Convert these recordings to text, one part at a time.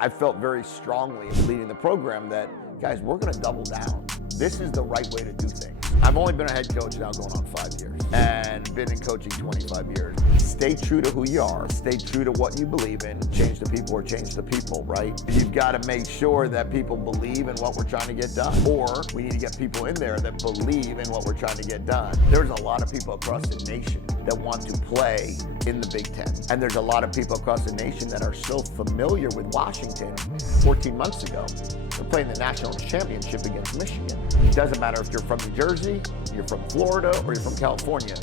I felt very strongly leading the program that, guys, we're going to double down. This is the right way to do things. I've only been a head coach now going on 5 years and been in coaching 25 years. Stay true to who you are. Stay true to what you believe in. Change the people or change the people, right? You've got to make sure that people believe in what we're trying to get done. Or we need to get people in there that believe in what we're trying to get done. There's a lot of people across the nation that want to play in the Big Ten. And there's a lot of people across the nation that are so familiar with Washington 14 months ago. They're playing the national championship against Michigan. It doesn't matter if you're from New Jersey, you're from Florida, or you're from California.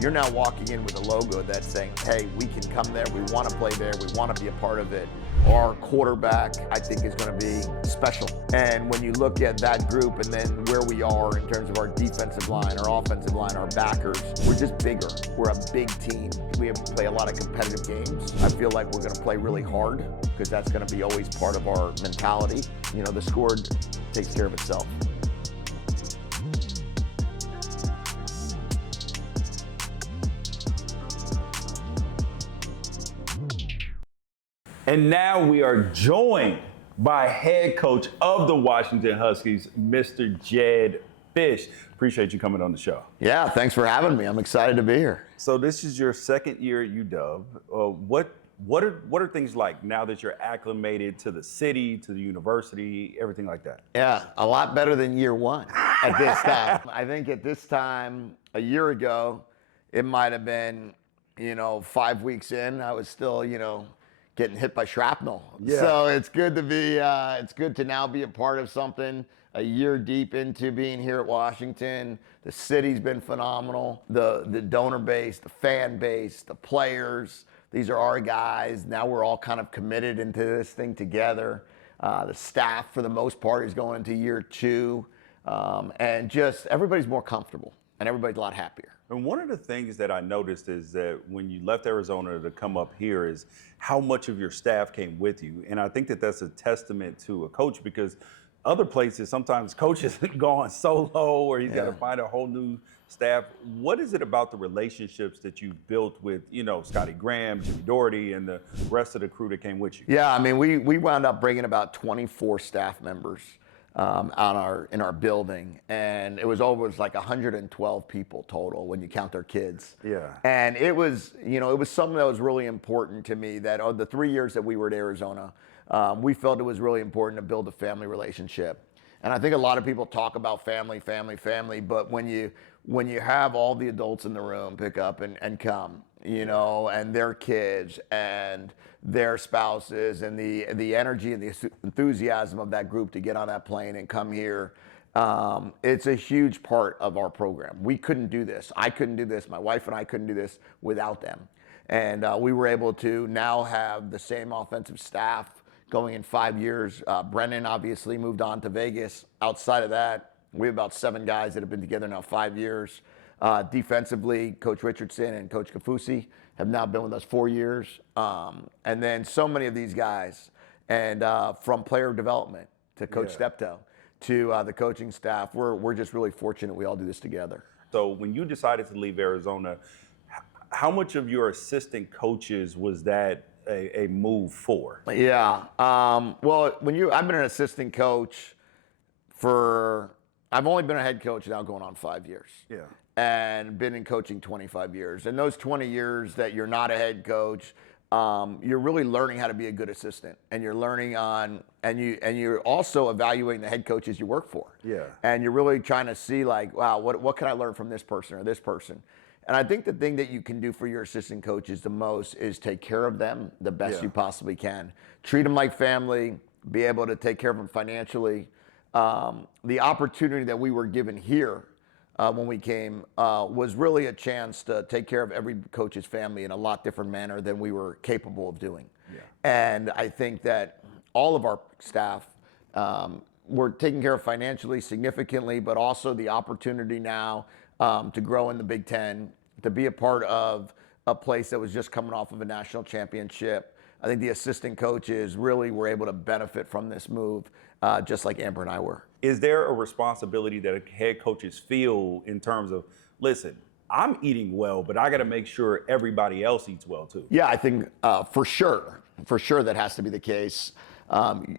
You're now walking in with a logo that's saying, hey, we can come there, we want to play there, we want to be a part of it. Our quarterback, I think, is going to be special. And when you look at that group and then where we are in terms of our defensive line, our offensive line, our backers, we're just bigger. We're a big team. We have to play a lot of competitive games. I feel like we're going to play really hard because that's going to be always part of our mentality. You know, the score takes care of itself. And now we are joined by head coach of the Washington Huskies, Mr. Jedd Fisch. Appreciate you coming on the show. Yeah, thanks for having me. I'm excited to be here. So this is your second year at UW. What are things like now that you're acclimated to the city, to the university, everything like that? Yeah, a lot better than year one at this time. I think at this time, a year ago, it might have been, 5 weeks in, I was still, getting hit by shrapnel. Yeah. So it's good to be, it's good to now be a part of something a year deep into being here at Washington. The city's been phenomenal. The donor base, the fan base, the players, these are our guys. Now we're all kind of committed into this thing together. The staff, for the most part, is going into year two. And just everybody's more comfortable and everybody's a lot happier. And one of the things that I noticed is that when you left Arizona to come up here is how much of your staff came with you. And I think that that's a testament to a coach, because other places, sometimes coaches gone solo or he's got to find a whole new staff. What is it about the relationships that you built with, Scotty Graham, Jimmy Doherty, and the rest of the crew that came with you? Yeah, I mean, we wound up bringing about 24 staff members in our building, and it was like 112 people total when you count their kids. Yeah. And it was, it was something that was really important to me, that the 3 years that we were at Arizona, we felt it was really important to build a family relationship. And I think a lot of people talk about family, but when you have all the adults in the room pick up and come, and their kids and their spouses and the energy and the enthusiasm of that group to get on that plane and come here, it's a huge part of our program. We couldn't do this. I couldn't do this. My wife and I couldn't do this without them. And we were able to now have the same offensive staff going in 5 years. Brennan obviously moved on to Vegas. Outside of that, we have about 7 guys that have been together now 5 years. Defensively, Coach Richardson and Coach Kafusi have now been with us 4 years. And then so many of these guys, and from player development to Coach Steptoe to the coaching staff, we're just really fortunate we all do this together. So when you decided to leave Arizona, how much of your assistant coaches was that a move for? Yeah. Well, I've been an assistant coach I've only been a head coach now going on 5 years. Yeah. And been in coaching 25 years. And those 20 years that you're not a head coach, you're really learning how to be a good assistant. And you're learning and you're also evaluating the head coaches you work for. Yeah. And you're really trying to see, like, wow, what can I learn from this person or this person? And I think the thing that you can do for your assistant coaches the most is take care of them the best you possibly can. Treat them like family, be able to take care of them financially. The opportunity that we were given here when we came was really a chance to take care of every coach's family in a lot different manner than we were capable of doing. Yeah. And I think that all of our staff were taken care of financially significantly, but also the opportunity now to grow in the Big Ten, to be a part of a place that was just coming off of a national championship. I think the assistant coaches really were able to benefit from this move, just like Amber and I were. Is there a responsibility that head coaches feel in terms of, listen, I'm eating well, but I got to make sure everybody else eats well too? Yeah, I think for sure that has to be the case.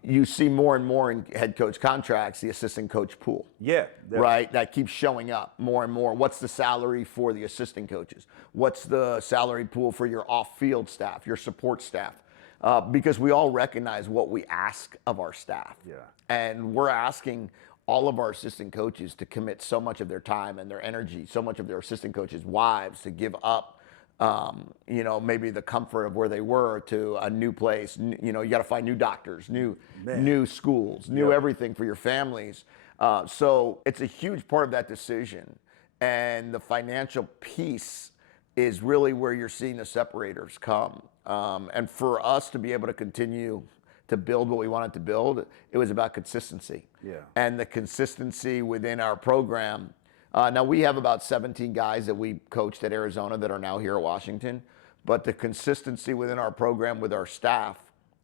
You see more and more in head coach contracts, the assistant coach pool. Yeah. Right? That keeps showing up more and more. What's the salary for the assistant coaches? What's the salary pool for your off-field staff, your support staff? Because we all recognize what we ask of our staff. Yeah. And we're asking all of our assistant coaches to commit so much of their time and their energy, so much of their assistant coaches' wives to give up, maybe the comfort of where they were to a new place. You got to find new doctors, new schools, new everything for your families. So it's a huge part of that decision. And the financial piece is really where you're seeing the separators come. And for us to be able to continue to build what we wanted to build, it was about consistency. Yeah. And the consistency within our program. Now we have about 17 guys that we coached at Arizona that are now here at Washington, but the consistency within our program with our staff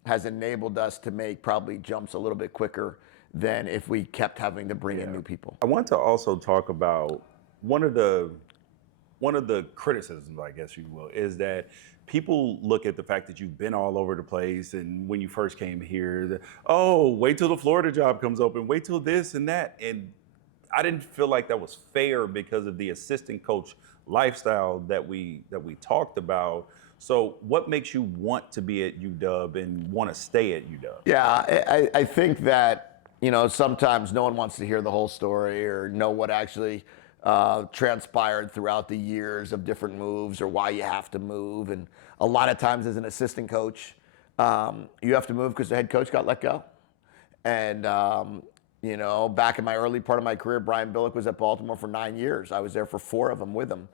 has enabled us to make probably jumps a little bit quicker than if we kept having to bring in new people. I want to also talk about one of the criticisms, I guess you will, is that people look at the fact that you've been all over the place, and when you first came here, wait till the Florida job comes open, wait till this and that. And I didn't feel like that was fair because of the assistant coach lifestyle that we talked about. So what makes you want to be at UW and want to stay at UW? Yeah, I think that, sometimes no one wants to hear the whole story or know what actually transpired throughout the years of different moves or why you have to move. And a lot of times as an assistant coach, you have to move because the head coach got let go. And, back in my early part of my career, Brian Billick was at Baltimore for 9 years. I was there for 4 of them with him.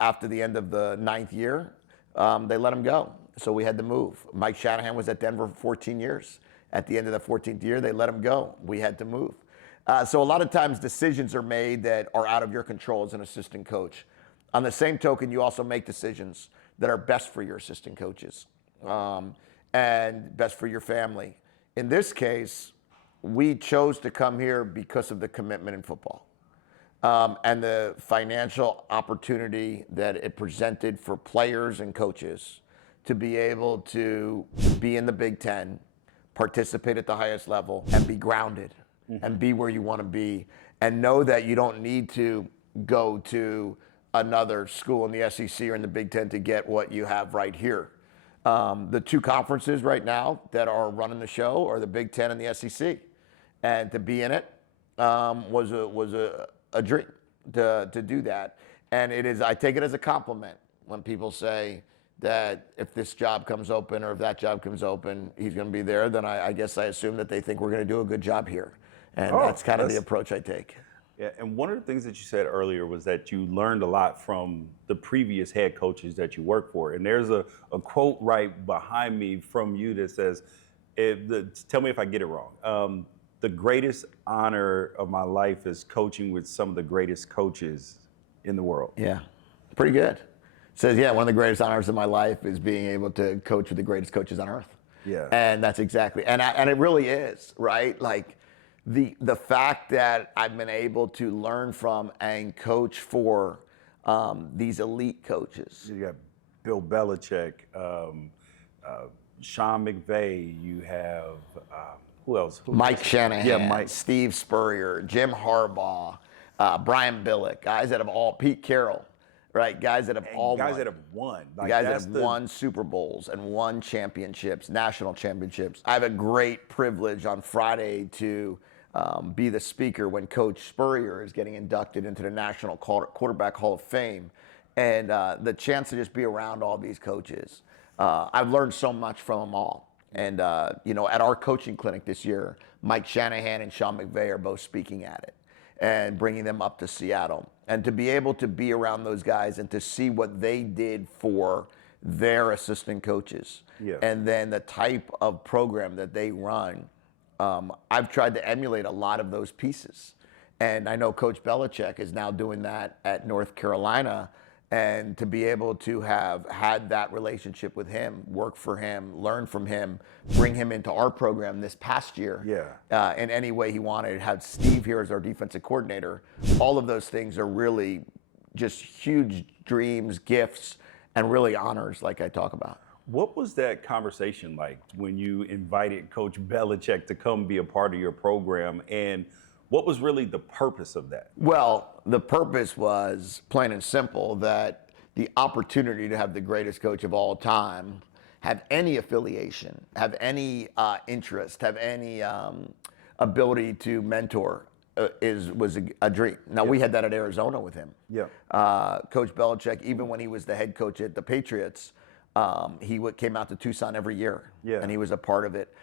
After the end of the 9th year, they let him go. So we had to move. Mike Shanahan was at Denver for 14 years. At the end of the 14th year, they let him go. We had to move. So a lot of times decisions are made that are out of your control as an assistant coach. On the same token, you also make decisions that are best for your assistant coaches and best for your family. In this case, we chose to come here because of the commitment in football and the financial opportunity that it presented for players and coaches to be able to be in the Big Ten, participate at the highest level, and be grounded. And be where you want to be, and know that you don't need to go to another school in the SEC or in the Big Ten to get what you have right here. The 2 conferences right now that are running the show are the Big Ten and the SEC, and to be in it was a dream to do that. And it is, I take it as a compliment when people say that if this job comes open or if that job comes open, he's going to be there. Then I guess I assume that they think we're going to do a good job here. And that's kind of the approach I take. Yeah, and one of the things that you said earlier was that you learned a lot from the previous head coaches that you worked for. And there's a quote right behind me from you that says, tell me if I get it wrong. The greatest honor of my life is coaching with some of the greatest coaches in the world. Yeah, pretty good. It says, one of the greatest honors of my life is being able to coach with the greatest coaches on earth. Yeah. And that's exactly, and it really is, right? Like, the fact that I've been able to learn from and coach for these elite coaches. You got Bill Belichick, Sean McVay, you have, who else? Mike Shanahan, Mike. Steve Spurrier, Jim Harbaugh, Brian Billick, guys that have Pete Carroll, right? Guys that have that have won. Like guys that have won Super Bowls and won championships, national championships. I have a great privilege on Friday to be the speaker when Coach Spurrier is getting inducted into the National Quarterback Hall of Fame. And the chance to just be around all these coaches. I've learned so much from them all. And, at our coaching clinic this year, Mike Shanahan and Sean McVay are both speaking at it and bringing them up to Seattle. And to be able to be around those guys and to see what they did for their assistant coaches. Yeah. And then the type of program that they run. I've tried to emulate a lot of those pieces. And I know Coach Belichick is now doing that at North Carolina. And to be able to have had that relationship with him, work for him, learn from him, bring him into our program this past year in any way he wanted, have Steve here as our defensive coordinator, all of those things are really just huge dreams, gifts, and really honors like I talk about. What was that conversation like when you invited Coach Belichick to come be a part of your program? And what was really the purpose of that? Well, the purpose was plain and simple that the opportunity to have the greatest coach of all time have any affiliation, have any interest, have any ability to mentor was a dream. Now, we had that at Arizona with him. Yeah. Coach Belichick, even when he was the head coach at the Patriots, he came out to Tucson every year, and he was a part of it.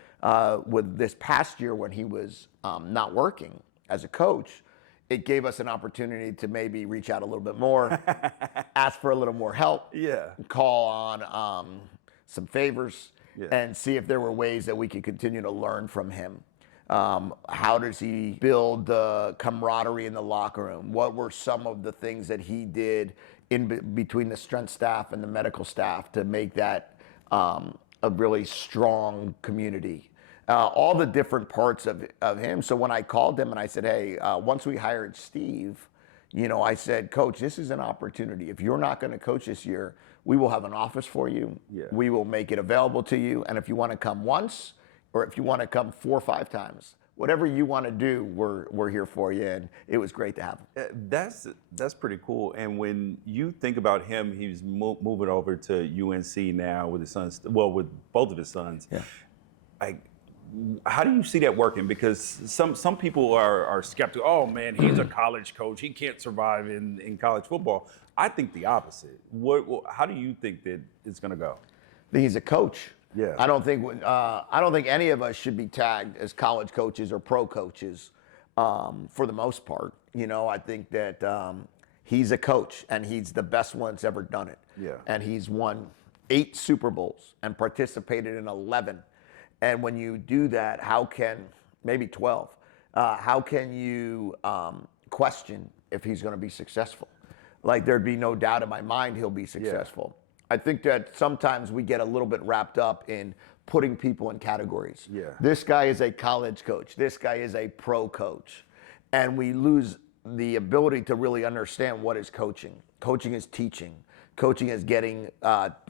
With this past year when he was not working as a coach, it gave us an opportunity to maybe reach out a little bit more, ask for a little more help, call on some favors, and see if there were ways that we could continue to learn from him. How does he build the camaraderie in the locker room? What were some of the things that he did in between the strength staff and the medical staff to make that a really strong community? All the different parts of him. So when I called him and I said, hey, once we hired Steve, I said, Coach, this is an opportunity. If you're not going to coach this year, we will have an office for you. We will make it available to you. And if you want to come once, or if you want to come 4 or 5 times, whatever you want to do, we're here for you. And it was great to have him. That's pretty cool. And when you think about him, he's moving over to UNC now with his sons, well, with both of his sons. How do you see that working? Because some people are skeptical. Oh man, he's a college coach. He can't survive in college football. I think the opposite. How do you think that it's going to go? I think he's a coach. I don't think any of us should be tagged as college coaches or pro coaches for the most part. I think that he's a coach and he's the best one that's ever done it. And he's won 8 Super Bowls and participated in 11. And when you do that, maybe 12, how can you question if he's going to be successful? Like, there'd be no doubt in my mind he'll be successful. I think that sometimes we get a little bit wrapped up in putting people in categories. This guy is a college coach. This guy is a pro coach. And we lose the ability to really understand what is coaching. Coaching is teaching. Coaching is getting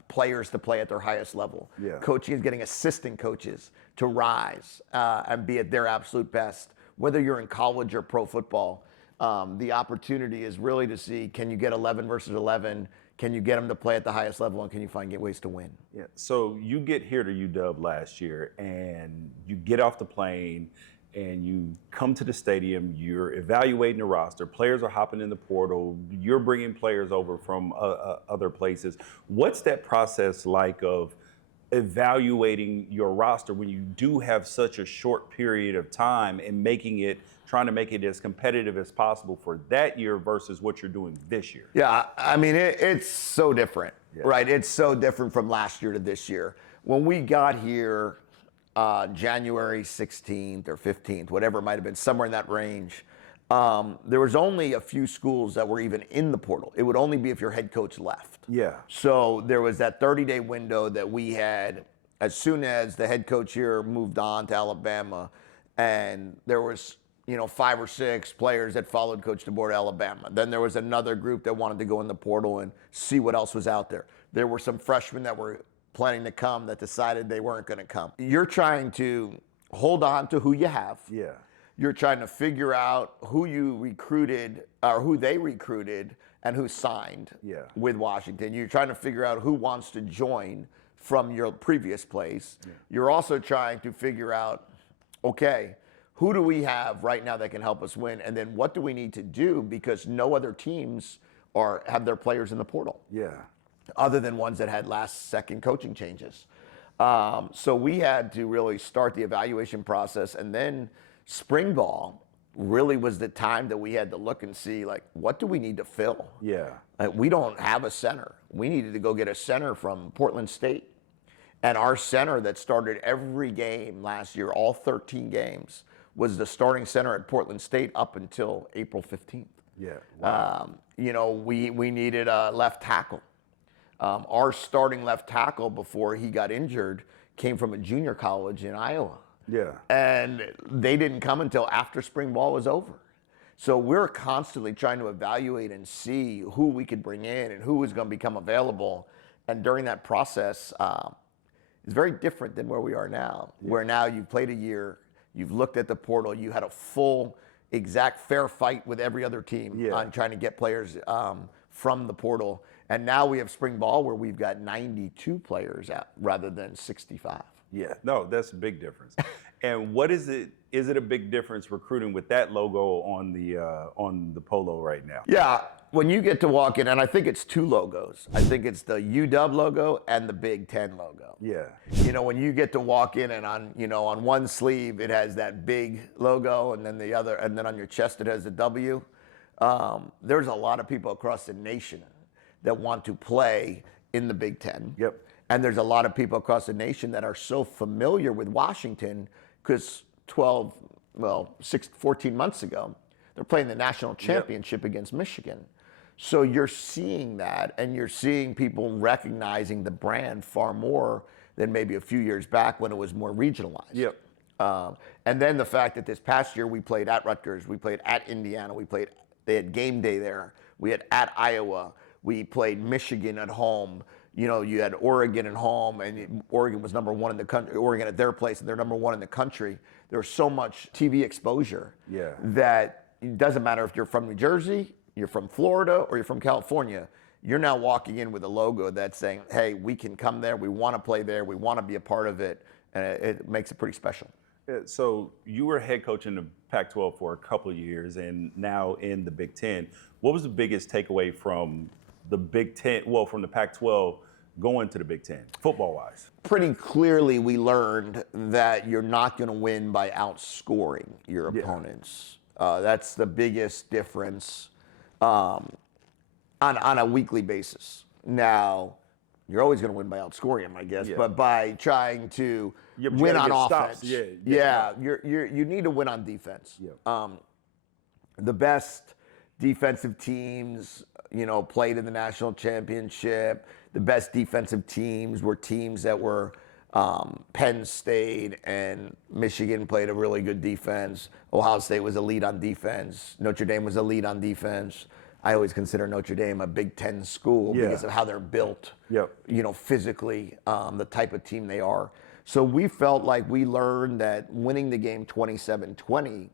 players to play at their highest level. Coaching is getting assistant coaches to rise and be at their absolute best. Whether you're in college or pro football, the opportunity is really to see, can you get 11 versus 11? Can you get them to play at the highest level, and can you find ways to win? So you get here to UW last year, and you get off the plane, and you come to the stadium, you're evaluating the roster, players are hopping in the portal, you're bringing players over from other places. What's that process like of evaluating your roster when you do have such a short period of time and trying to make it as competitive as possible for that year versus what you're doing this year? I mean, it's so different, right? It's so different from last year to this year. When we got here, January 16th or 15th, whatever it might have been, somewhere in that range, there was only a few schools that were even in the portal. It would only be if your head coach left. So there was that 30-day window that we had as soon as the head coach here moved on to Alabama, and there was 5 or 6 players that followed Coach DeBoer to Alabama. Then there was another group that wanted to go in the portal and see what else was out there. There were some freshmen that were planning to come that decided they weren't going to come. You're trying to hold on to who you have. You're trying to figure out who you recruited or who they recruited and who signed with Washington. You're trying to figure out who wants to join from your previous place. You're also trying to figure out, okay, who do we have right now that can help us win? And then what do we need to do, because no other teams have their players in the portal. Other than ones that had last-second coaching changes. So we had to really start the evaluation process, and then spring ball really was the time that we had to look and see, like, what do we need to fill? Like, we don't have a center. We needed to go get a center from Portland State. And our center that started every game last year, all 13 games, was the starting center at Portland State up until April 15th. We needed a left tackle. Our starting left tackle before he got injured came from a junior college in Iowa. And they didn't come until after spring ball was over. So we're constantly trying to evaluate and see who we could bring in and who was going to become available. And during that process, is very different than where we are now, where now you've played a year, you've looked at the portal, you had a full, exact fair fight with every other team on trying to get players from the portal. And now we have spring ball where we've got 92 players out rather than 65. Yeah, no, that's a big difference. And what is it? Is it a big difference recruiting with that logo on the polo right now? Yeah, when you get to walk in, and I think it's two logos. I think it's the UW logo and the Big Ten logo. Yeah. You know, when you get to walk in and on one sleeve it has that big logo, and then the other, and then on your chest it has a W. There's a lot of people across the nation that want to play in the Big Ten. Yep. And there's a lot of people across the nation that are so familiar with Washington because 14 months ago, they're playing the national championship against Michigan. So you're seeing that, and you're seeing people recognizing the brand far more than maybe a few years back when it was more regionalized. Yep. And then the fact that this past year we played at Rutgers, we played at Indiana, they had game day there, we had at Iowa, we played Michigan at home. You know, you had Oregon at home, and Oregon was number one in the country. Oregon at their place, and they're number one in the country. There's so much TV exposure that it doesn't matter if you're from New Jersey, you're from Florida, or you're from California. You're now walking in with a logo that's saying, hey, we can come there, we want to play there, we want to be a part of it, and it makes it pretty special. So you were head coach in the Pac-12 for a couple of years, and now in the Big Ten. What was the biggest takeaway from the Big Ten, from the Pac-12 going to the Big Ten, football-wise? Pretty clearly, we learned that you're not going to win by outscoring your opponents. That's the biggest difference on a weekly basis. Now, you're always going to win by outscoring them, I guess, but by trying to win on offense. You need to win on defense. The best defensive teams, played in the national championship. The best defensive teams were teams that were Penn State and Michigan played a really good defense. Ohio State was elite on defense. Notre Dame was elite on defense. I always consider Notre Dame a Big Ten school because of how they're built, physically, the type of team they are. So we felt like we learned that winning the game 27-20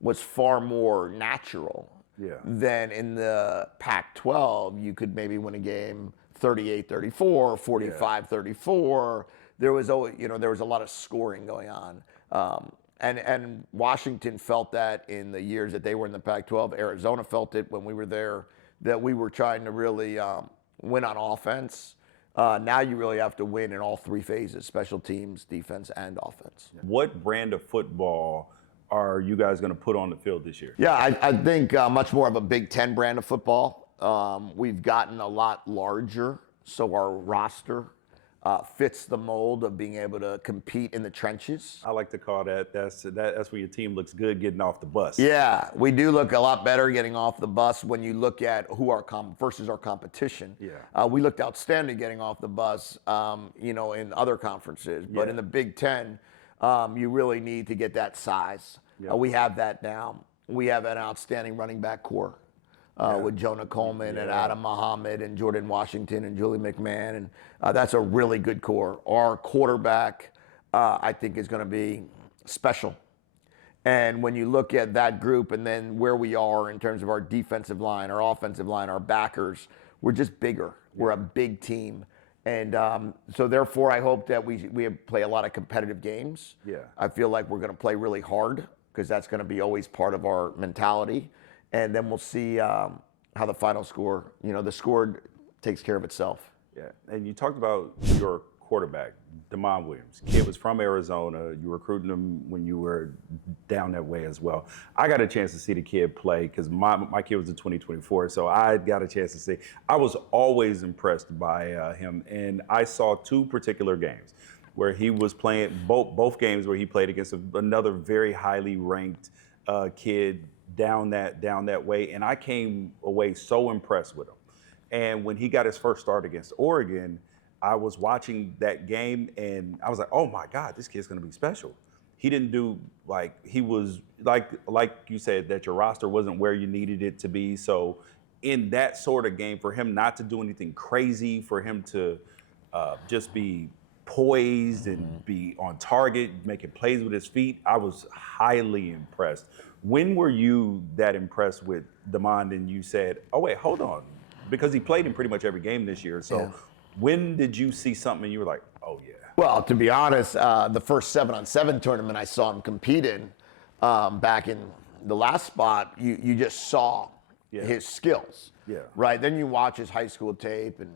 was far more natural than in the Pac-12. You could maybe win a game 38-34, 45-34. There was always, there was a lot of scoring going on. And Washington felt that in the years that they were in the Pac-12. Arizona felt it when we were there, that we were trying to really win on offense. Now you really have to win in all three phases: special teams, defense, and offense. What brand of football are you guys going to put on the field this year? Yeah, I think much more of a Big Ten brand of football. We've gotten a lot larger, so our roster fits the mold of being able to compete in the trenches. I like to call that's where your team looks good getting off the bus. Yeah, we do look a lot better getting off the bus when you look at who versus our competition. We looked outstanding getting off the bus, in other conferences. But in the Big Ten, you really need to get that size. We have that now. We have an outstanding running back core. With Jonah Coleman and Adam Muhammad and Jordan Washington and Julie McMahon. And that's a really good core. Our quarterback, I think, is going to be special. And when you look at that group and then where we are in terms of our defensive line, our offensive line, our backers, we're just bigger. We're a big team. And so therefore, I hope that we play a lot of competitive games. I feel like we're going to play really hard because that's going to be always part of our mentality. And then we'll see how the final score, the score takes care of itself. Yeah, and you talked about your quarterback, Damon Williams. Kid was from Arizona. You recruited him when you were down that way as well. I got a chance to see the kid play because my kid was in 2024, so I got a chance to see. I was always impressed by him, and I saw two particular games where he was playing, both games where he played against another very highly ranked kid down that way, and I came away so impressed with him. And when he got his first start against Oregon, I was watching that game and I was like, oh my God, this kid's gonna be special. He didn't do he was like you said, that your roster wasn't where you needed it to be. So in that sort of game, for him not to do anything crazy, for him to just be poised and be on target, making plays with his feet. I was highly impressed. When were you that impressed with Damond and you said, oh wait, hold on, because he played in pretty much every game this year. So when did you see something and you were like, oh yeah? Well, to be honest, the first 7-on-7 tournament I saw him compete in back in the last spot, you just saw his skills. Yeah. Right. Then you watch his high school tape and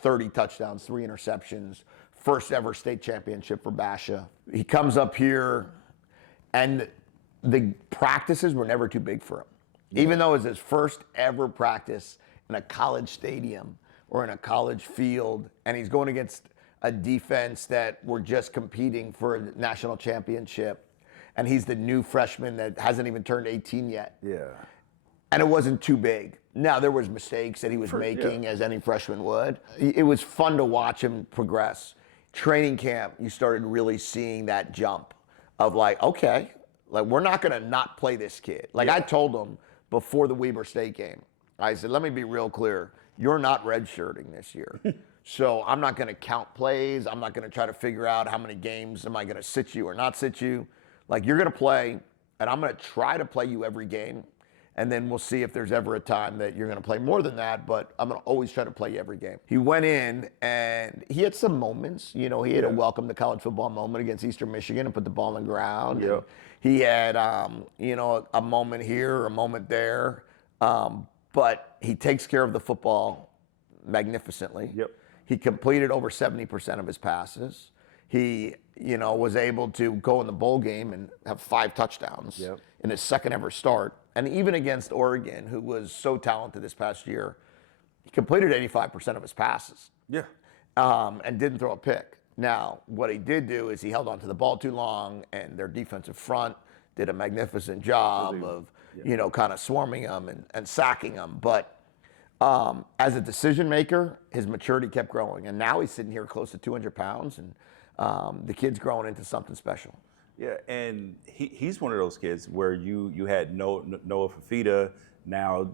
30 touchdowns, 3 interceptions, first ever state championship for Basha. He comes up here and the practices were never too big for him. Yeah. Even though it was his first ever practice in a college stadium or in a college field, and he's going against a defense that were just competing for a national championship, and he's the new freshman that hasn't even turned 18 yet. Yeah. And it wasn't too big. Now, there was mistakes that he was making, as any freshman would. It was fun to watch him progress. Training camp, you started really seeing that jump of like, okay, like we're not gonna not play this kid. Like I told him before the Weber State game, I said, let me be real clear. You're not redshirting this year. So I'm not gonna count plays. I'm not gonna try to figure out how many games am I gonna sit you or not sit you. Like you're gonna play, and I'm gonna try to play you every game. And then we'll see if there's ever a time that you're going to play more than that, but I'm going to always try to play you every game. He went in and he had some moments. You know, he had a welcome to college football moment against Eastern Michigan and put the ball on the ground. Yep. He had, you know, a moment here, a moment there. But he takes care of the football magnificently. Yep. He completed over 70% of his passes. He, you know, was able to go in the bowl game and have 5 touchdowns in his second ever start. And even against Oregon, who was so talented this past year, he completed 85% of his passes. Yeah. And didn't throw a pick. Now, what he did do is he held onto the ball too long, and their defensive front did a magnificent job of, you know, kind of swarming him and sacking him. But as a decision maker, his maturity kept growing. And now he's sitting here close to 200 pounds, and the kid's growing into something special. Yeah, and he's one of those kids where you had Noah Fafita now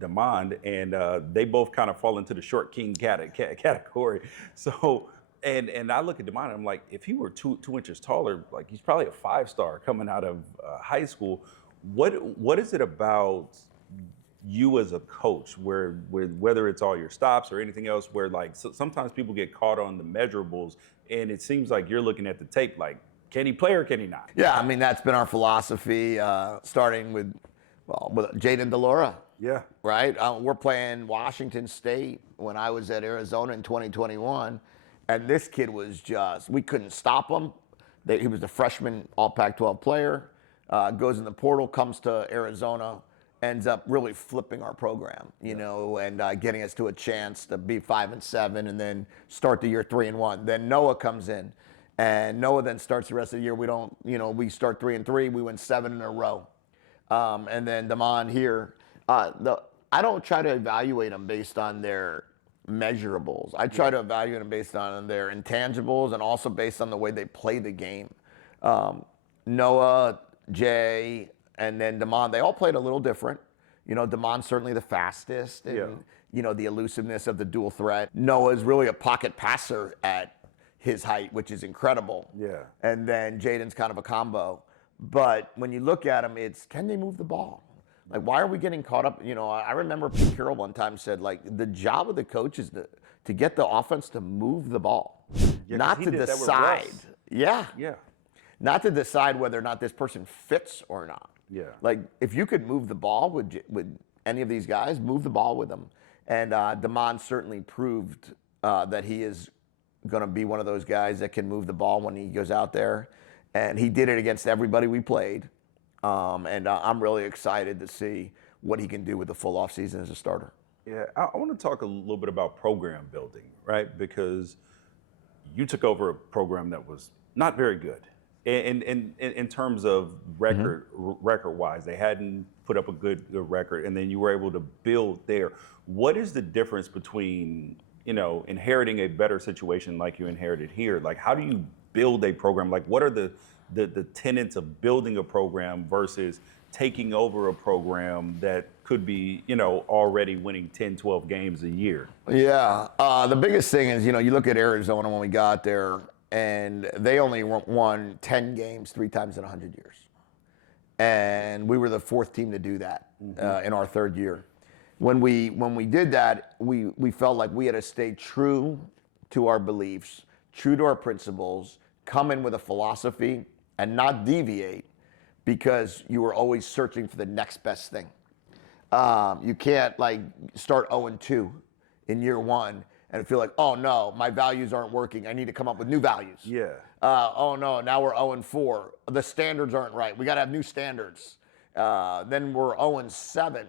Damond, and they both kind of fall into the short king category. So, and I look at Damond and I'm like, if he were two inches taller, like he's probably a 5-star coming out of high school. What is it about you as a coach, whether it's all your stops or anything else, where like sometimes people get caught on the measurables, and it seems like you're looking at the tape like, can he play or can he not? Yeah, I mean, that's been our philosophy, starting with Jaden DeLaura. Yeah. Right? We're playing Washington State when I was at Arizona in 2021, and this kid was we couldn't stop him. He was a freshman All Pac-12 player, goes in the portal, comes to Arizona, ends up really flipping our program, you know, and getting us to a chance to be 5-7 and then start the year 3-1. Then Noah comes in. And Noah then starts the rest of the year. We start 3-3. We win 7 in a row. And then Damond here. I don't try to evaluate them based on their measurables. I try to evaluate them based on their intangibles and also based on the way they play the game. Noah, Jay, and then Damond, they all played a little different. You know, Damond's certainly the fastest and, you know, the elusiveness of the dual threat. Noah's really a pocket passer at his height, which is incredible. Yeah. And then Jaden's kind of a combo. But when you look at him, it's, can they move the ball? Like, why are we getting caught up? You know, I remember Pete Carroll one time said, like, the job of the coach is to get the offense to move the ball, not to decide. Yeah. Not to decide whether or not this person fits or not. Yeah. Like, if you could move the ball with any of these guys, move the ball with them. And Damond certainly proved that he is going to be one of those guys that can move the ball when he goes out there. And he did it against everybody we played. And I'm really excited to see what he can do with the full offseason as a starter. Yeah, I want to talk a little bit about program building, right? Because you took over a program that was not very good. In terms of record-wise, they hadn't put up a good record, and then you were able to build there. What is the difference between, you know, inheriting a better situation like you inherited here? Like, how do you build a program? Like, what are the the tenets of building a program versus taking over a program that could be, already winning 10, 12 games a year? Yeah, the biggest thing is, you look at Arizona when we got there, and they only won 10 games 3 times in 100 years. And we were the 4th team to do that in our 3rd year. When we did that, we felt like we had to stay true to our beliefs, true to our principles, come in with a philosophy, and not deviate because you were always searching for the next best thing. You can't start 0-2 in year 1 and feel like, oh no, my values aren't working. I need to come up with new values. Yeah. Oh no, now we're 0-4. The standards aren't right. We got to have new standards. Then we're 0-7,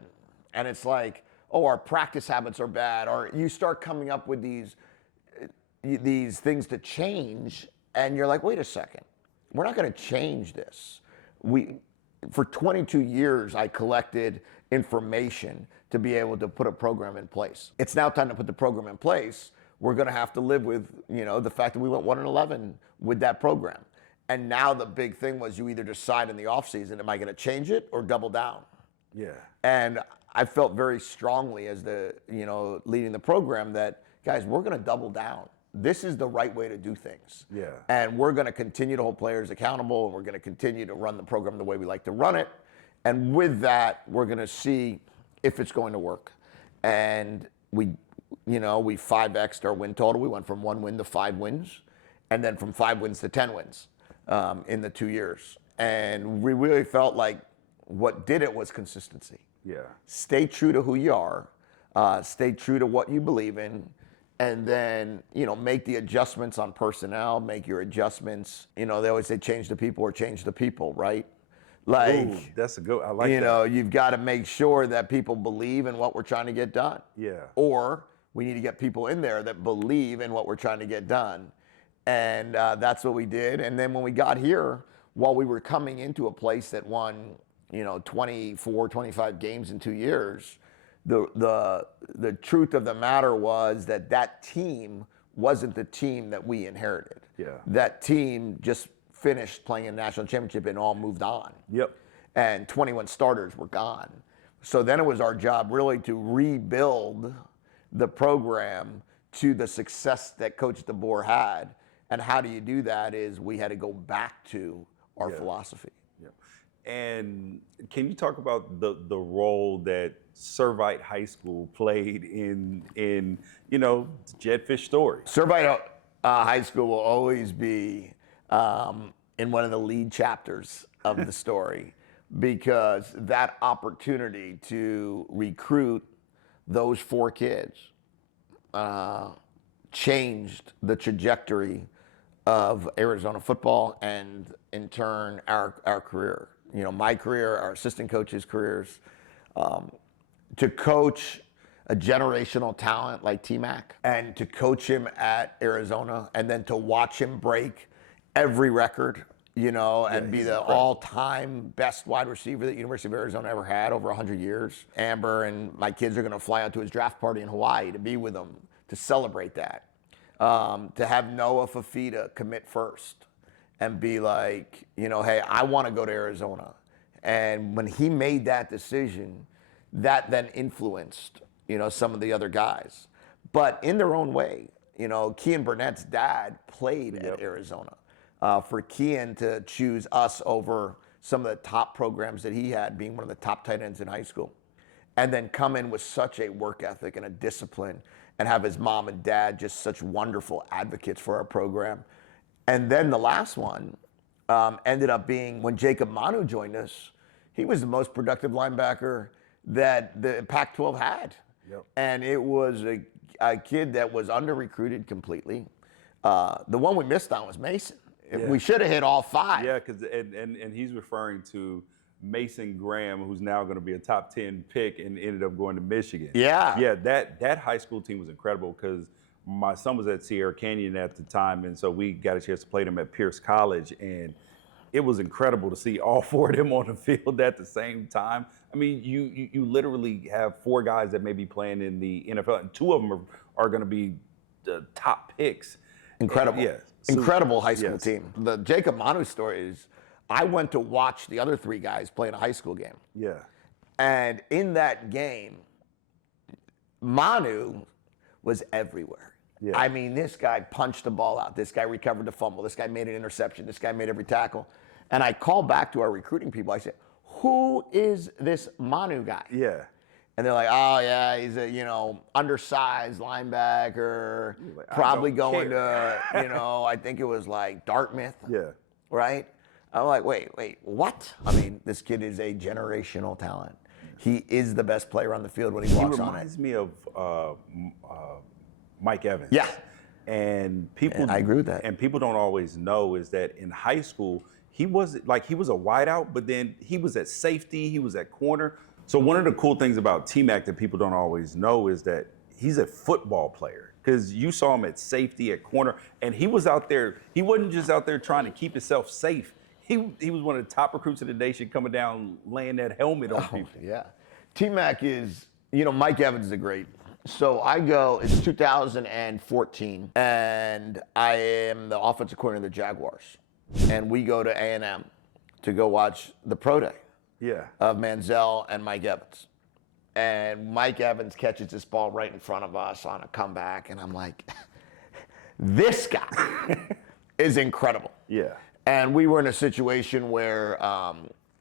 and it's like, oh, our practice habits are bad. Or you start coming up with these things to change, and you're like, wait a second, we're not going to change this. For 22 years, I collected information to be able to put a program in place. It's now time to put the program in place. We're going to have to live with, the fact that we went 1-11 with that program. And now the big thing was you either decide in the offseason, am I going to change it or double down? Yeah. And I felt very strongly as leading the program that, guys, we're going to double down. This is the right way to do things. Yeah. And we're going to continue to hold players accountable, and we're going to continue to run the program the way we like to run it. And with that, we're going to see if it's going to work. And we 5x'd our win total. We went from 1 win to 5 wins, and then from 5 wins to 10 wins in the 2 years. And we really felt like what did it was consistency. Yeah. Stay true to who you are, stay true to what you believe in, and then, make the adjustments on personnel, make your adjustments. They always say change the people or change the people, right? Ooh, that's a good, I like that. You've got to make sure that people believe in what we're trying to get done. Yeah. Or we need to get people in there that believe in what we're trying to get done. And that's what we did. And then when we got here, while we were coming into a place that won, 24, 25 games in 2 years, the truth of the matter was that team wasn't the team that we inherited. Yeah. That team just finished playing a national championship and all moved on. Yep. And 21 starters were gone. So then it was our job really to rebuild the program to the success that Coach DeBoer had. And how do you do that is we had to go back to our philosophy. Yeah. And can you talk about the role that Servite High School played in Jedd Fisch story? Servite High School will always be in one of the lead chapters of the story, because that opportunity to recruit those 4 kids changed the trajectory of Arizona football and, in turn, our career. My career, our assistant coaches' careers. To coach a generational talent like T-Mac and to coach him at Arizona, and then to watch him break every record, and be the all-time best wide receiver that University of Arizona ever had over 100 years. Amber and my kids are going to fly out to his draft party in Hawaii to be with him, to celebrate that. To have Noah Fafita commit first and be like, hey, I want to go to Arizona. And when he made that decision, that then influenced, some of the other guys. But in their own way, Kean Burnett's dad played at Arizona. For Kean to choose us over some of the top programs that he had, being one of the top tight ends in high school, and then come in with such a work ethic and a discipline, and have his mom and dad just such wonderful advocates for our program. And then the last one ended up being when Jacob Manu joined us. He was the most productive linebacker that the Pac-12 had. Yep. And it was a kid that was under-recruited completely. The one we missed on was Mason. Yeah. We should have hit all 5. Yeah, because and he's referring to Mason Graham, who's now going to be a top 10 pick and ended up going to Michigan. Yeah. Yeah, that high school team was incredible, because my son was at Sierra Canyon at the time, and so we got a chance to play them at Pierce College, and it was incredible to see all 4 of them on the field at the same time. I mean, you literally have 4 guys that may be playing in the NFL, and 2 of them are going to be the top picks. Incredible. Yeah. Incredible high school team. The Jacob Manu story is I went to watch the other 3 guys play in a high school game. Yeah. And in that game, Manu was everywhere. Yeah. I mean, this guy punched the ball out. This guy recovered the fumble. This guy made an interception. This guy made every tackle. And I called back to our recruiting people. I said, who is this Manu guy? Yeah. And they're like, oh, yeah, he's a, undersized linebacker, Like, probably going to, I think it was like Dartmouth. Yeah. Right? I'm like, wait, what? I mean, this kid is a generational talent. He is the best player on the field when he walks on it. He reminds me of Mike Evans. Yeah. And people, And I agree with that. And people don't always know is that in high school, he was a wideout, but then he was at safety, he was at corner. So one of the cool things about T-Mac that people don't always know is that he's a football player, because you saw him at safety, at corner, and he was out there. He wasn't just out there trying to keep himself safe. He was one of the top recruits in the nation, coming down, laying that helmet on people. Yeah. T-Mac is, Mike Evans is a great. So I go, it's 2014, and I am the offensive coordinator of the Jaguars. And we go to A&M to go watch the pro day of Manziel and Mike Evans. And Mike Evans catches this ball right in front of us on a comeback, and I'm like, this guy is incredible. Yeah. And we were in a situation where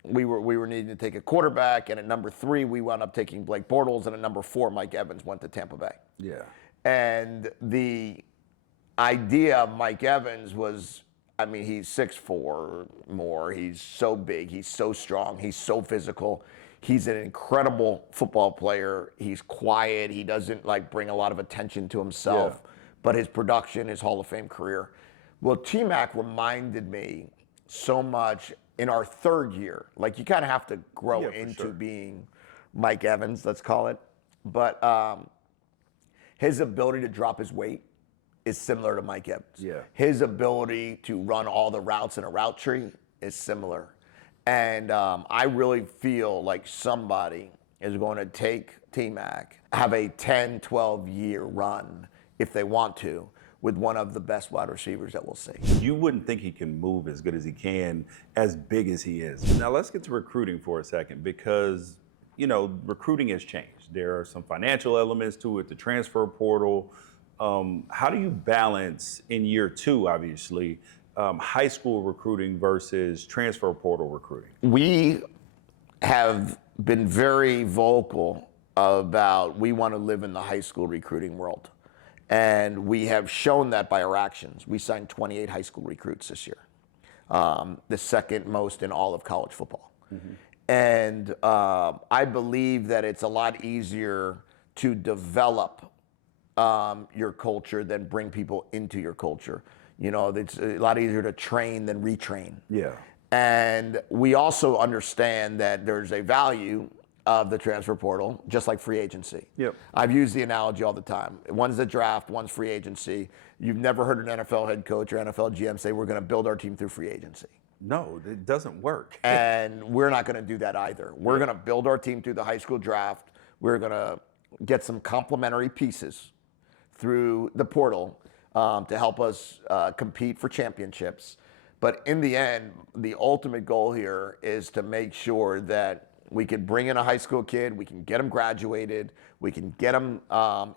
we were needing to take a quarterback, and at number 3 we wound up taking Blake Bortles, and at number 4 Mike Evans went to Tampa Bay. Yeah. And the idea of Mike Evans was, I mean, he's 6'4" more. He's so big. He's so strong. He's so physical. He's an incredible football player. He's quiet. He doesn't bring a lot of attention to himself. Yeah. But his production, his Hall of Fame career. Well, T-Mac reminded me so much in our 3rd year. You kind of have to grow into being Mike Evans, let's call it. But his ability to drop his weight is similar to Mike Evans. Yeah. His ability to run all the routes in a route tree is similar. And I really feel like somebody is going to take T-Mac, have a 10, 12-year run, if they want to, with one of the best wide receivers that we'll see. You wouldn't think he can move as good as he can, as big as he is. Now let's get to recruiting for a second, because recruiting has changed. There are some financial elements to it, the transfer portal. How do you balance in year 2, obviously, high school recruiting versus transfer portal recruiting? We have been very vocal about we want to live in the high school recruiting world. And we have shown that by our actions. We signed 28 high school recruits this year, the second most in all of college football. Mm-hmm. And I believe that it's a lot easier to develop your culture than bring people into your culture. It's a lot easier to train than retrain. Yeah. And we also understand that there's a value of the transfer portal, just like free agency. Yep. I've used the analogy all the time. One's the draft, one's free agency. You've never heard an NFL head coach or NFL GM say, we're going to build our team through free agency. No, it doesn't work. And we're not going to do that either. We're going to build our team through the high school draft. We're going to get some complementary pieces through the portal to help us compete for championships. But in the end, the ultimate goal here is to make sure that we can bring in a high school kid, we can get them graduated, we can get them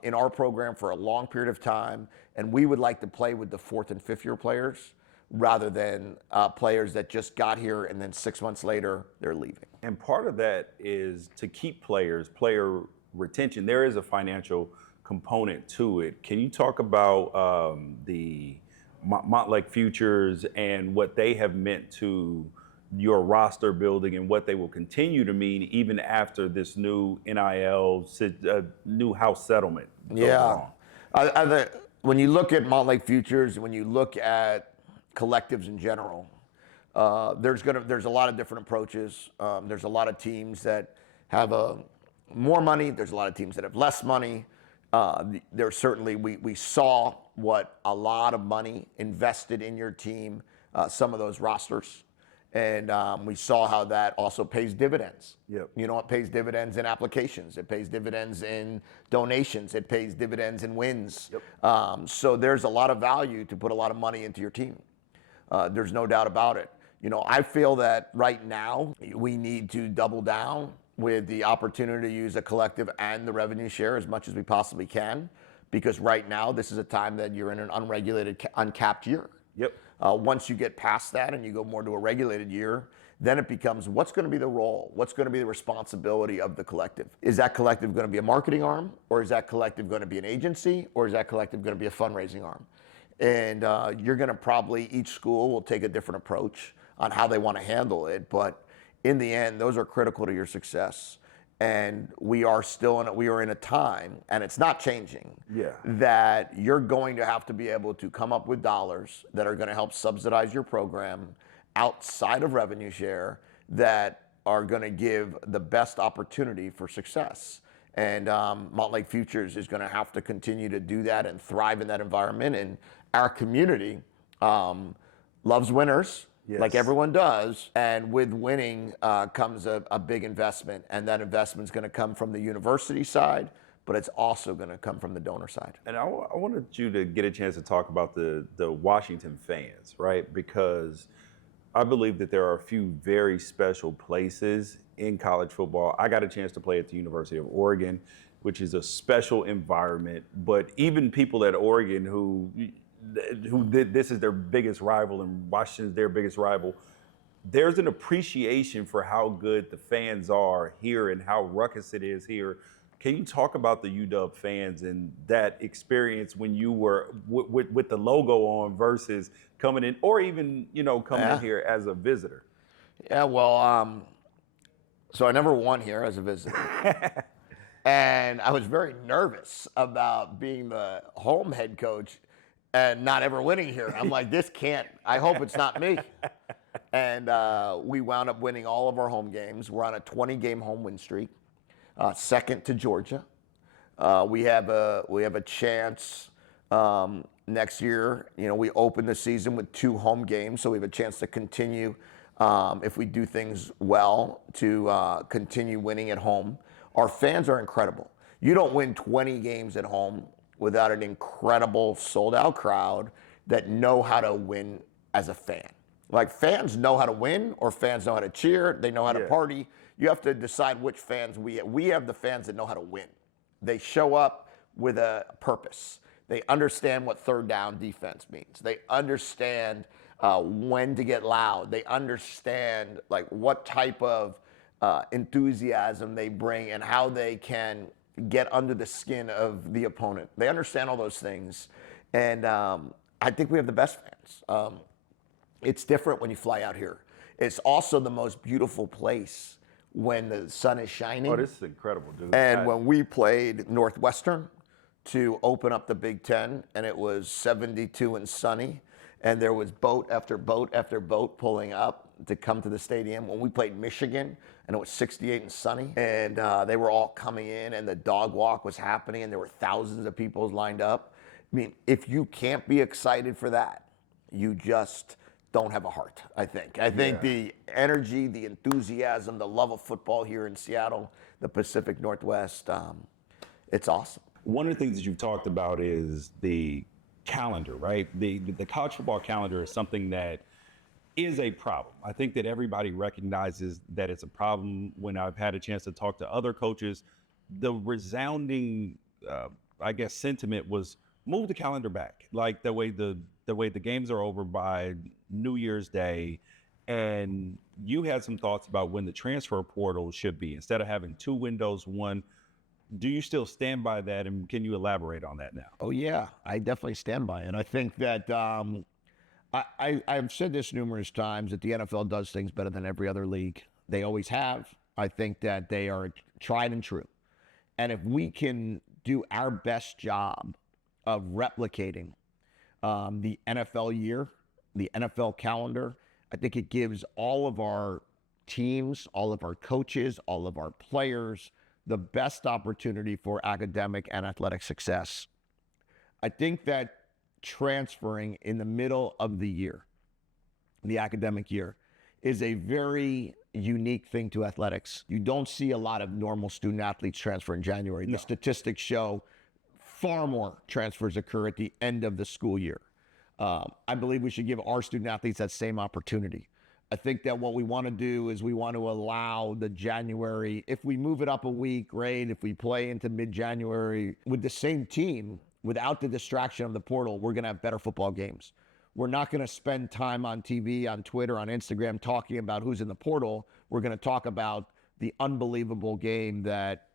in our program for a long period of time, and we would like to play with the 4th and 5th year players rather than players that just got here and then 6 months later, they're leaving. And part of that is to keep players, player retention. There is a financial component to it. Can you talk about the Montlake Futures and what they have meant to your roster building and what they will continue to mean even after this new NIL, new house settlement goes on? When you look at Montlake Futures, when you look at collectives in general, there's a lot of different approaches. There's a lot of teams that have more money. There's a lot of teams that have less money. There's certainly, we saw what a lot of money invested in your team, some of those rosters. And we saw how that also pays dividends. Yep. It pays dividends in applications. It pays dividends in donations. It pays dividends in wins. Yep. So there's a lot of value to put a lot of money into your team. There's no doubt about it. I feel that right now we need to double down with the opportunity to use a collective and the revenue share as much as we possibly can, because right now this is a time that you're in an unregulated, uncapped year. Yep. Once you get past that and you go more to a regulated year, then it becomes what's going to be the role? What's going to be the responsibility of the collective? Is that collective going to be a marketing arm, or is that collective going to be an agency, or is that collective going to be a fundraising arm? And you're going to probably, each school will take a different approach on how they want to handle it. But in the end, those are critical to your success. And we are in a time, and it's not changing, that you're going to have to be able to come up with dollars that are going to help subsidize your program outside of revenue share that are going to give the best opportunity for success. And Montlake Futures is going to have to continue to do that and thrive in that environment. And our community loves winners, like everyone does. And with winning comes a big investment. And that investment is going to come from the university side, but it's also going to come from the donor side. And I wanted you to get a chance to talk about the Washington fans, right? Because I believe that there are a few very special places in college football. I got a chance to play at the University of Oregon, which is a special environment. But even people at Oregon who this is their biggest rival and Washington's their biggest rival, there's an appreciation for how good the fans are here and how ruckus it is here. Can you talk about the UW fans and that experience when you were with the logo on versus coming in, or even, coming in here as a visitor? Yeah, well, so I never won here as a visitor. And I was very nervous about being the home head coach and not ever winning here. I'm like, I hope it's not me. And we wound up winning all of our home games. We're on a 20-game home win streak. Second to Georgia. We have a chance next year. We open the season with 2 home games, so we have a chance to continue, if we do things well, to continue winning at home. Our fans are incredible. You don't win 20 games at home without an incredible sold-out crowd that know how to win as a fan. Like, fans know how to win, or fans know how to cheer. They know how to party. You have to decide which fans we have. We have the fans that know how to win. They show up with a purpose. They understand what third down defense means. They understand when to get loud. They understand what type of enthusiasm they bring and how they can get under the skin of the opponent. They understand all those things. And I think we have the best fans. It's different when you fly out here. It's also the most beautiful place when the sun is shining. Oh, this is incredible, dude. And when we played Northwestern to open up the Big Ten, and it was 72 and sunny, and there was boat after boat after boat pulling up to come to the stadium. When we played Michigan, and it was 68 and sunny, and they were all coming in, and the dog walk was happening, and there were thousands of people lined up. I mean, if you can't be excited for that, you just don't have a heart, I think. I think the energy, the enthusiasm, the love of football here in Seattle, the Pacific Northwest, it's awesome. One of the things that you've talked about is the calendar, right? The college football calendar is something that is a problem. I think that everybody recognizes that it's a problem. When I've had a chance to talk to other coaches, the resounding, sentiment was move the calendar back. Like the way the games are over by New Year's Day. And you had some thoughts about when the transfer portal should be. Instead of having 2 windows, one. Do you still stand by that, and can you elaborate on that now? Oh, yeah, I definitely stand by it. I think that I've said this numerous times, that the NFL does things better than every other league. They always have. I think that they are tried and true. And if we can do our best job of replicating the NFL year, the NFL calendar, I think it gives all of our teams, all of our coaches, all of our players the best opportunity for academic and athletic success. I think that transferring in the middle of the year, the academic year, is a very unique thing to athletics. You don't see a lot of normal student athletes transfer in January. No. The statistics show far more transfers occur at the end of the school year. I believe we should give our student athletes that same opportunity. I think that what we want to do is we want to allow the January, if we move it up a week, great. If we play into mid-January with the same team, without the distraction of the portal, we're going to have better football games. We're not going to spend time on TV, on Twitter, on Instagram talking about who's in the portal. We're going to talk about the unbelievable game that,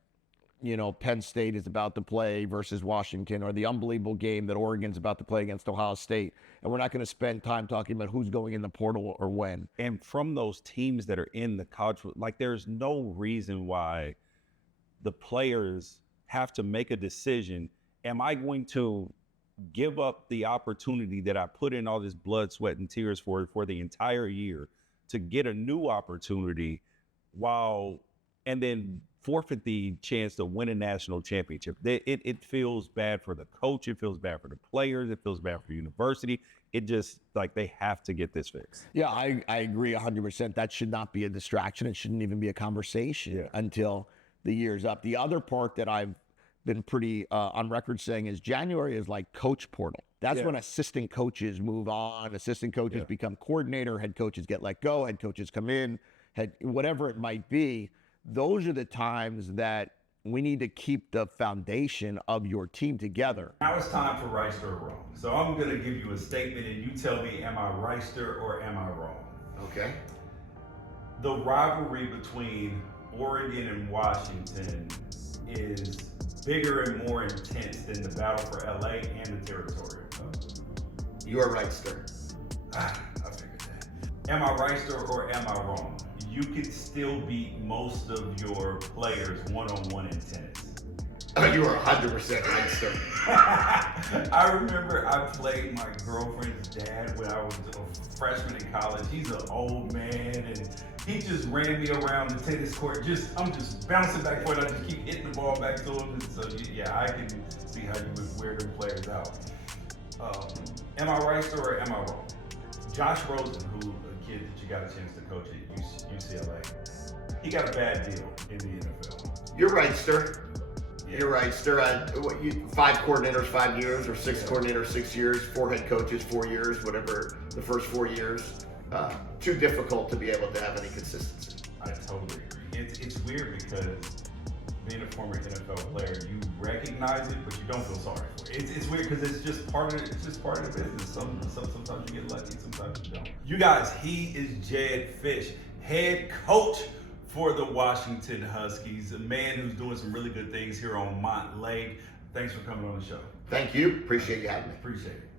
you know, Penn State is about to play versus Washington, or the unbelievable game that Oregon's about to play against Ohio State. And we're not going to spend time talking about who's going in the portal or when. And from those teams that are in the college, like, there's no reason why the players have to make a decision. Am I going to give up the opportunity that I put in all this blood, sweat, and tears for the entire year to get a new opportunity and then forfeit the chance to win a national championship? It feels bad for the coach. It feels bad for the players. It feels bad for the university. It just, like, they have to get this fixed. Yeah, I agree 100%. That should not be a distraction. It shouldn't even be a conversation until the year's up. The other part that I've been pretty on record saying is January is like coach portal. That's when assistant coaches move on, assistant coaches become coordinator, head coaches get let go, head coaches come in, whatever it might be. Those are the times that we need to keep the foundation of your team together. Now it's time for Wrighster or wrong. So I'm going to give you a statement and you tell me, am I Wrighster or am I wrong? Okay. The rivalry between Oregon and Washington is bigger and more intense than the battle for LA and the territorial cup. You are Wrighster. I figured that. Am I Wrighster or am I wrong? You could still beat most of your players one-on-one in tennis. You are 100% Wrighster. I remember I played my girlfriend's dad when I was a freshman in college. He's an old man, and he just ran me around the tennis court. I'm just bouncing back and forth. I just keep hitting the ball back to him. And so, yeah, I can see how you would wear them players out. Am I Wrighster or am I wrong? Josh Rosen, who a kid that you got a chance to coach at UCLA, he got a bad deal in the NFL. You're Wrighster. You're Wrighster. 5 coordinators, 5 years, or 6 coordinators, 6 years, 4 head coaches, 4 years, whatever the first 4 years. Too difficult to be able to have any consistency. I totally agree. It's weird because being a former NFL player, you recognize it, but you don't feel sorry for it. It's weird because it's just part of the business. Sometimes you get lucky, sometimes you don't. You guys, he is Jedd Fisch, head coach for the Washington Huskies, a man who's doing some really good things here on Montlake. Thanks for coming on the show. Thank you. Appreciate you having me. Appreciate it.